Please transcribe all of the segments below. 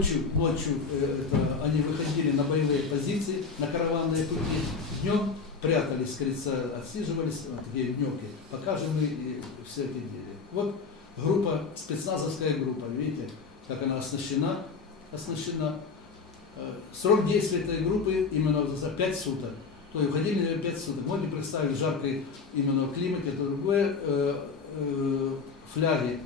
Ночью, ночью э, это, они выходили на боевые позиции, на караванные пути. Днем прятались, говорится, отсиживались, вот такие дневки. Пока же мы и все это делали. Вот группа, спецназовская группа, видите, как она оснащена, оснащена. Э, Срок действия этой группы именно за 5 суток. То есть уходили на 5 суток. Многие представили в жаркой именно климате, это другое, э, э, фляги.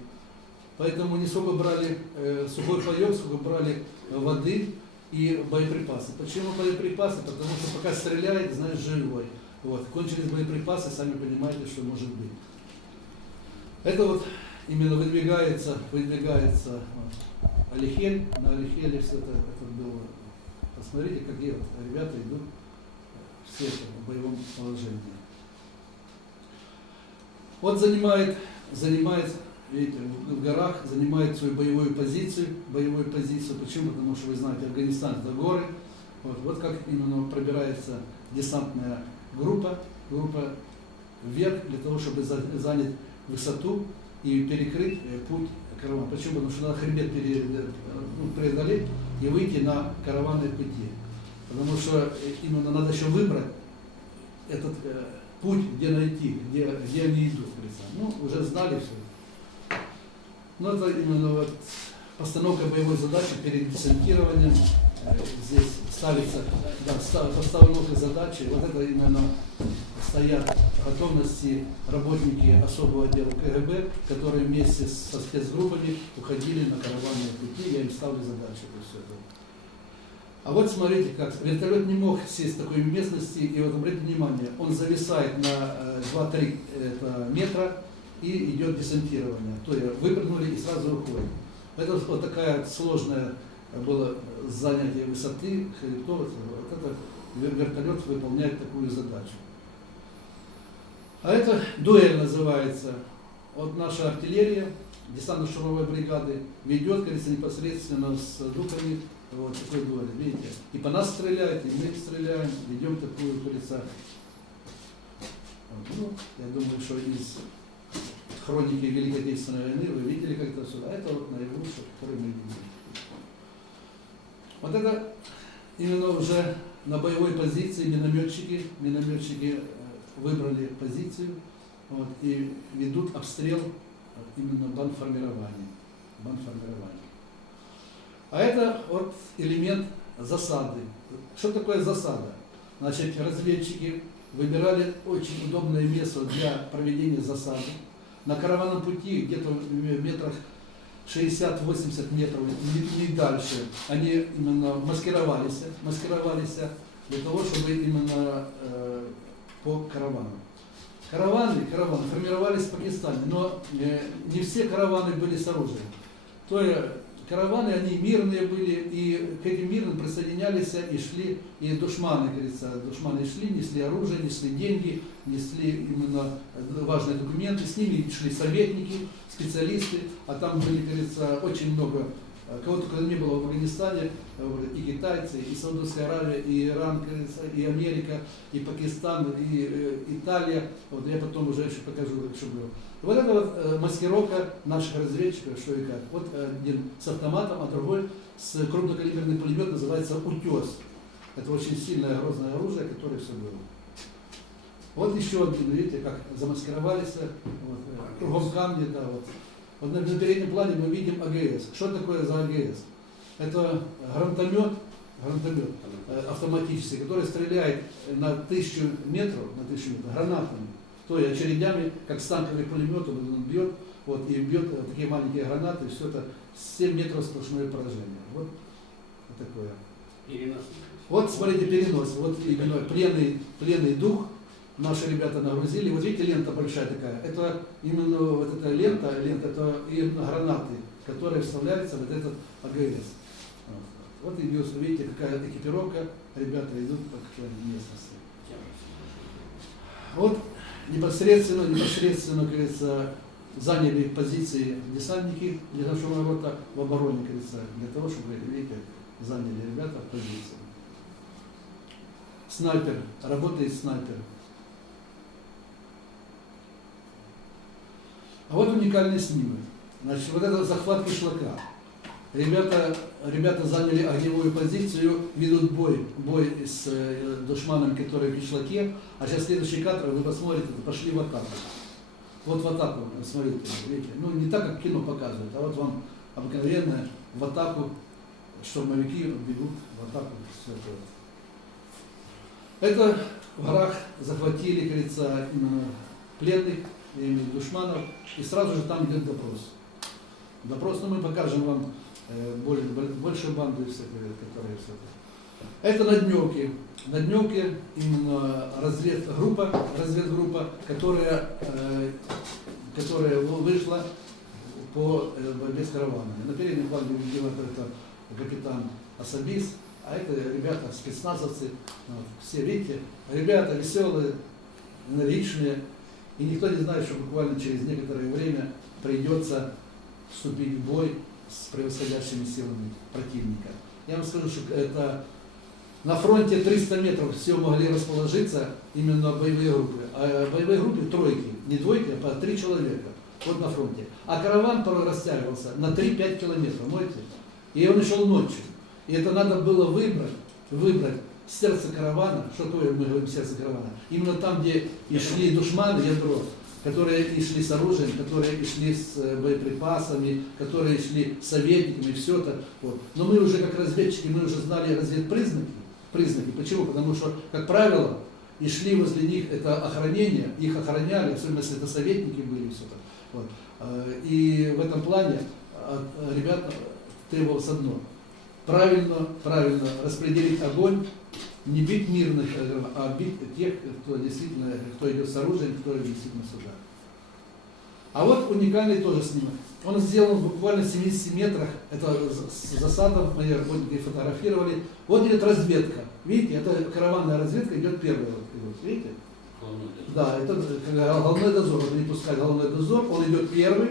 Поэтому не сколько брали э, сухой паек, сколько брали воды и боеприпасы. Почему боеприпасы? Потому что пока стреляет, знаешь, живой. Вот. Кончились боеприпасы, сами понимаете, что может быть. Это вот именно выдвигается, выдвигается вот, Алихель, на Алихеле все это, это было. Посмотрите, какие вот ребята идут все в боевом положении. Вот занимает, занимает, видите, в горах занимает свою боевую позицию, боевую позицию. Почему? Потому что вы знаете, Афганистан это горы. Вот, вот как именно пробирается десантная группа, группа вверх для того, чтобы за- занять высоту и перекрыть э, путь каравана. Почему? Потому что надо хребет э, ну, преодолеть и выйти на караванные пути. Потому что э, именно надо еще выбрать этот путь, где найти, где, где они идут. Ну, уже знали все. Но это именно вот постановка боевой задачи перед десантированием. Э, Здесь ставится, да, ста- постановка задачи. Вот это именно стоят готовности работники особого отдела КГБ, которые вместе со спецгруппами уходили на караванные пути. Я им ставлю задачу. то есть это. А вот смотрите как, вертолет не мог сесть в такой местности, и вот обратите внимание, он зависает на э, 2-3 это, метра и идет десантирование. То есть выпрыгнули и сразу уходим. Это вот такая сложная было занятие высоты, хребтов, вот это вер- вертолет выполняет такую задачу. А это дуэль называется. Вот наша артиллерия, десантно-штурмовой бригады ведет, говорится, непосредственно с духами вот такой дуэль, видите. И по нас стреляют, и мы стреляем, ведем такую, говорится, ну, я думаю, что из хроники Великой Отечественной войны вы видели как это сюда. Это вот наилучшее, который мы видели. Вот это именно уже на боевой позиции минометчики, минометчики э, выбрали позицию вот, и ведут обстрел именно бандформирования. бандформирования. А это вот элемент засады. Что такое засада? Значит, разведчики выбирали очень удобное место для проведения засады. На караванном пути где-то в метрах 60-80 метров, не дальше, они именно маскировались, маскировались для того, чтобы именно э, по каравану. Караваны, караваны формировались в Пакистане, но э, не все караваны были с оружием. То караваны, они мирные были, и к этим мирным присоединялись и шли, и душманы, говорится, душманы шли, несли оружие, несли деньги, несли именно важные документы, с ними шли советники, специалисты, а там были, говорится, очень много, кого только не было в Афганистане, э, и китайцы, и Саудовская Аравия, и Иран, и Америка, и Пакистан, и э, Италия, вот я потом уже еще покажу, что было. Вот это вот э, маскировка наших разведчиков, что и как. Вот один с автоматом, а другой с крупнокалиберный пулемет называется «Утес». Это очень сильное грозное оружие, которое все было. Вот еще один, видите, как замаскировались, вот, э, кругом камни, да, вот. На, переднем плане мы видим АГС. Что такое за АГС? Это гранатомет, гранатомет э, автоматический, который стреляет на тысячу метров, на тысячу метров гранатами, то есть очередями, как с танковых пулеметов, он бьет, вот, и бьет э, такие маленькие гранаты, все это 7 метров сплошное поражение. Вот, вот такое. Вот, смотрите, перенос. Вот именно пленный, пленный дух наши ребята нагрузили. Вот видите, лента большая такая. Это именно вот эта лента, лента, это именно гранаты, которые вставляются вот этот АГС. Вот, и видите, какая экипировка, ребята идут по местности. Вот непосредственно, непосредственно, говорится, заняли позиции десантники десантного рота в обороне, говорится, для того, чтобы, видите, заняли ребята позиции. Снайпер, работает снайпер. А вот уникальный снимок. Значит, вот это захват кишлака. Ребята, ребята заняли огневую позицию, ведут бой, бой с э, душманом, который в кишлаке. А сейчас следующий кадр, вы посмотрите, пошли в атаку. Вот в атаку, смотрите, видите. Ну, не так, как кино показывает, а вот вам обыкновенно в атаку штурмовики бегут в атаку. Всё это. Это в горах захватили, говорится, пленных, я имею в виду душманов, и сразу же там идет допрос. Допрос, ну мы покажем вам э, более, большую банду, и всякое, которая все это. Это на Дневке. На Дневке именно разведгруппа, разведгруппа, которая, э, которая вышла по э, борьбе с. На переднем плане видел это капитан Асабис, а это ребята спецназовцы, вот, все видите, ребята веселые, энергичные, и никто не знает, что буквально через некоторое время придется вступить в бой с превосходящими силами противника. Я вам скажу, что это на фронте 300 метров все могли расположиться именно боевые группы. А боевые группы тройки, не двойки, а по три человека. Вот на фронте. А караван растягивался на 3-5 километров, можете? И он шел ночью. И это надо было выбрать, выбрать сердце каравана, что такое мы говорим сердце каравана, именно там, где и шли душманы, ядро, которые и шли с оружием, которые и шли с э, боеприпасами, которые шли с советниками, все это. Вот. Но мы уже как разведчики, мы уже знали разведпризнаки. Признаки. Почему? Потому что, как правило, и шли возле них это охранение, их охраняли, особенно если это советники были и все это. Вот. Э, и в этом плане от ребят требовалось одно – правильно, правильно распределить огонь, не бить мирных, э, а бить тех, кто действительно, кто идет с оружием, кто действительно сюда. А вот уникальный тоже снимок. Он сделан буквально в 70 метрах. Это с засадом мои работники фотографировали. Вот идет разведка. Видите, это караванная разведка идет первая. Видите? Да, это головной дозор. Он не пускает головной дозор, он идет первый,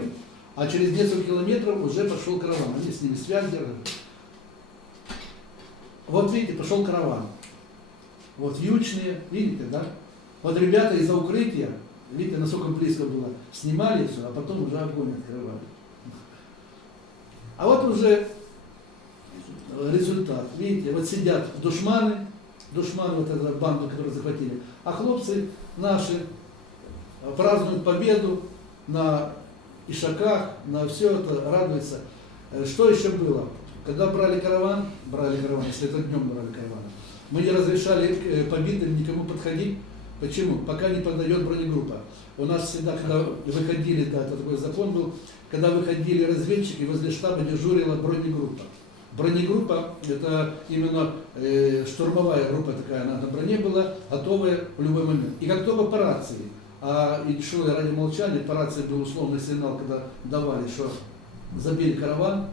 а через несколько километров уже пошел караван. Они с ними связь держат. Вот видите, пошел караван. Вот вьючные, видите, да? Вот ребята из-за укрытия, видите, насколько близко было, снимали все, а потом уже огонь открывали. А вот уже результат. Видите, вот сидят душманы, душманы, вот эту банду, которую захватили, а хлопцы наши празднуют победу на ишаках, на все это, радуются. Э, что еще было? Когда брали караван, брали караван, если это днем брали караван, мы не разрешали э, побитым никому подходить. Почему? Пока не подойдет бронегруппа. У нас всегда, когда выходили, да, это такой закон был, когда выходили разведчики, возле штаба дежурила бронегруппа. Бронегруппа – это именно э, штурмовая группа такая, она на броне была, готовая в любой момент. И как только по рации, а и шло ради молчания, по рации был условный сигнал, когда давали, что забили караван,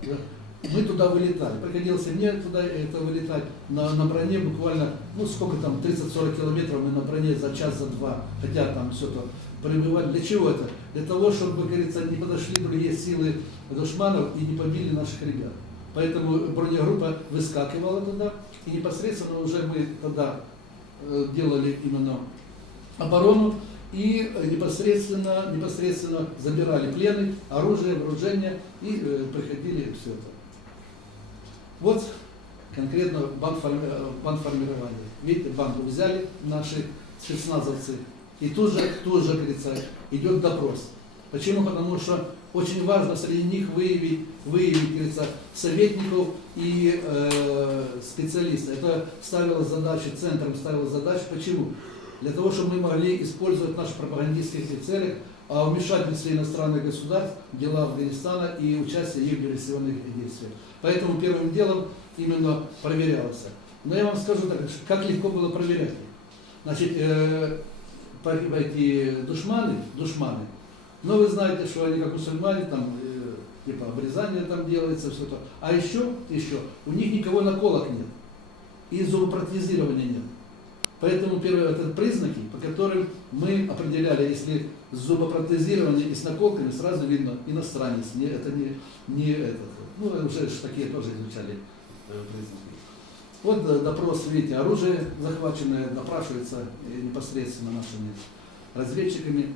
мы туда вылетали. Приходилось мне туда это вылетать на, на броне буквально, ну сколько там, 30-40 километров мы на броне за час, за два, хотя там все то прибывали. Для чего это? Для того, чтобы, как говорится, не подошли другие силы душманов и не побили наших ребят. Поэтому бронегруппа выскакивала туда, и непосредственно уже мы тогда э, делали именно оборону, и непосредственно, непосредственно забирали плены, оружие, вооружение и э, приходили все это. Вот конкретно бандформирование. Видите, банду взяли наши спецназовцы, и тут же, тут же, говорится, идет допрос. Почему? Потому что очень важно среди них выявить, выявить говорится, советников и э, специалистов. Это ставило задачу, центром ставило задачу. Почему? Для того, чтобы мы могли использовать в наших пропагандистских целях о вмешательстве иностранных государств в дела Афганистана и участие их в диверсионных действиях. Поэтому первым делом именно проверялось. Но я вам скажу так, как легко было проверять. Значит, э, эти душманы, душманы, но вы знаете, что они как мусульмане, там, э, типа обрезание там делается, все то. А еще, еще, у них никого наколок нет. И зубопротезирования нет. Поэтому первые это признаки, по которым мы определяли, если зубопротезирование и с наколками, сразу видно иностранец, не, это не, не этот. Ну, уже такие тоже изучали э, признаки. Вот э, допрос, видите, оружие захваченное допрашивается э, непосредственно нашими разведчиками.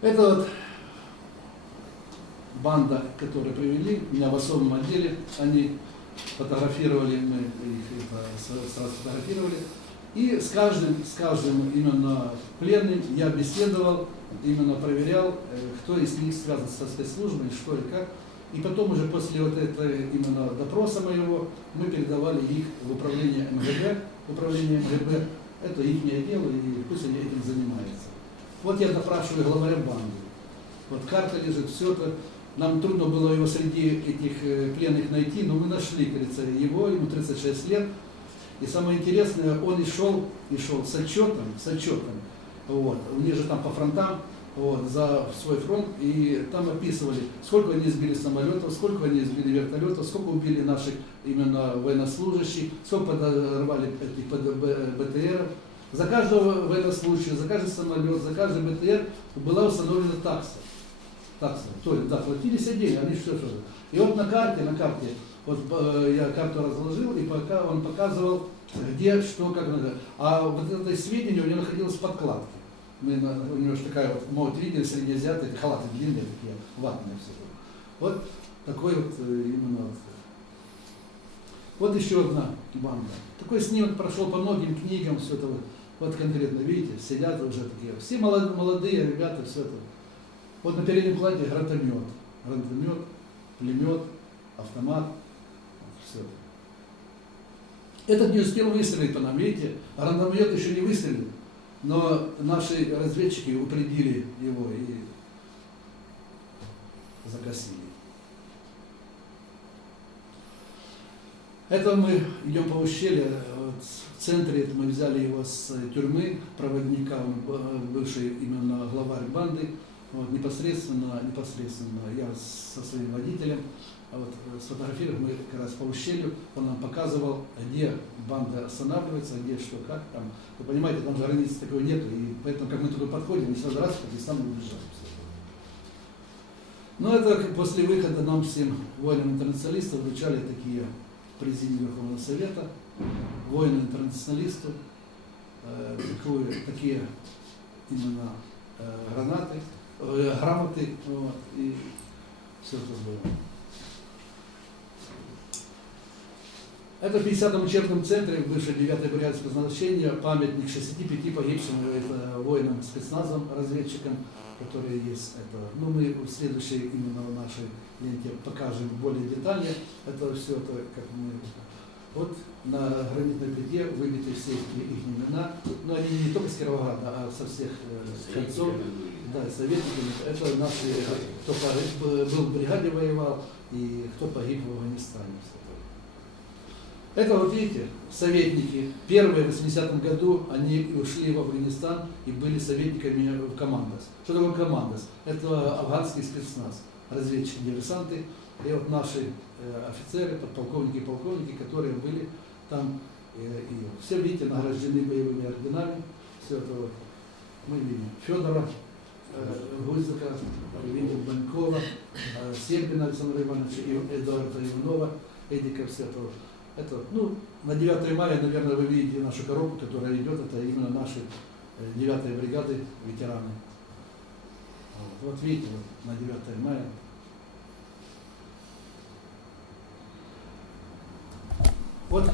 Это вот банда, которую привели, меня в особом отделе, они фотографировали, мы их это, с- сразу фотографировали. И с каждым, с каждым именно пленным я беседовал, именно проверял, э, кто из них связан со спецслужбой, что и как. И потом уже после вот этого именно допроса моего мы передавали их в управление МГБ. Управление МГБ это их дело, и пусть они этим занимаются. Вот я допрашиваю главаря банды. Вот карта лежит, все это. Нам трудно было его среди этих э, пленных найти, но мы нашли, говорится, его, ему 36 лет. И самое интересное, он и шел, и шел с отчетом, с отчетом. Вот. У них же там по фронтам, вот, за свой фронт, и там описывали, сколько они сбили самолетов, сколько они сбили вертолетов, сколько убили наших именно военнослужащих, сколько подорвали этих БТРов. За каждого военнослужащего, за каждый самолет, за каждый БТР была установлена такса. Такса. То есть, да, платились деньги, они что что И вот на карте, на карте, вот э, я карту разложил, и пока он показывал, где, что, как надо. А вот это сведения у него находилось в подкладке. Мы, у него же такая вот, может, видели, среднеазиаты, эти халаты длинные такие, ватные все. Вот такой вот э, именно вот. Вот еще одна банда. Такой снимок прошел по многим книгам, все это вот, вот конкретно, видите, сидят уже такие. Все молодые ребята, все это. Вот на переднем плане гранатомет. Гранатомет, пулемет, автомат, все это. Этот не успел выстрелить по нам, видите, гранатомет еще не выстрелил. Но наши разведчики упредили его и загасили. Это мы идем по ущелью. В центре это мы взяли его с тюрьмы, проводника, он б- бывший именно главарь банды. Вот, непосредственно, непосредственно я со своим водителем а вот, э, сфотографировали мы как раз по ущелью, он нам показывал, где банда останавливается, где что, как там. Вы понимаете, там же границы такой нет, и поэтому, как мы туда подходим, мы сразу раз, и сам убежали. Ну, это после выхода нам всем воинам-интернационалистам вручали такие президии Верховного Совета, воину-интернационалисту, э, такую, такие именно э, гранаты, грамоты, вот, и все это было. Это в 50-м учебном центре, в бывшей 9-й бригаде спецназначения, памятник 65 погибшим воинам спецназом, разведчикам, которые есть. Это, ну, мы в следующей именно в нашей ленте покажем более детально. Это все это, как мы... Вот на гранитной плите выбиты все их, имена, но они не только с Кировограда, а со всех концов. Да, и советниками. Это наши, кто погиб- был в бригаде воевал и кто погиб в Афганистане. Это вот видите, советники. Первые в 80-м году они ушли в Афганистан и были советниками в командос. Что такое командос? Это афганский спецназ, разведчики, диверсанты. И вот наши э, офицеры, подполковники и полковники, которые были там, э, и все, видите, награждены боевыми орденами. Все это вот мы видим. Федора, э, Гузика, видим Банкова, э, Сербина Александра Ивановича, Эдуарда Иванова, Эдика, вот. Это, ну, на 9 мая, наверное, вы видите нашу коробку, которая идет, это именно наши 9 бригады ветераны. Вот, вот видите, вот, на 9 мая. Вот